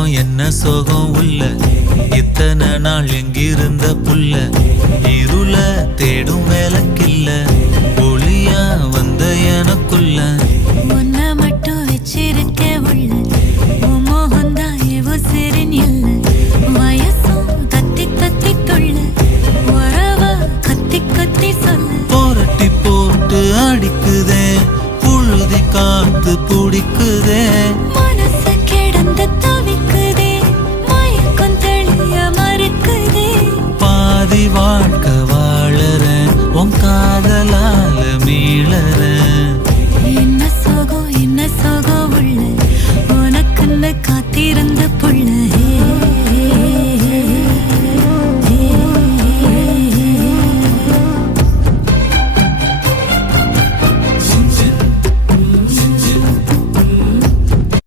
வெக்கம் என்ன சோகம் உள்ள இத்தனை நாள் எங்கிருந்த புல்ல இருள தேடும் வேலைக்கில்ல ஒளியா வந்த எனக்குள்ள உன்னை மட்டும் வச்சிருக்க உள்ள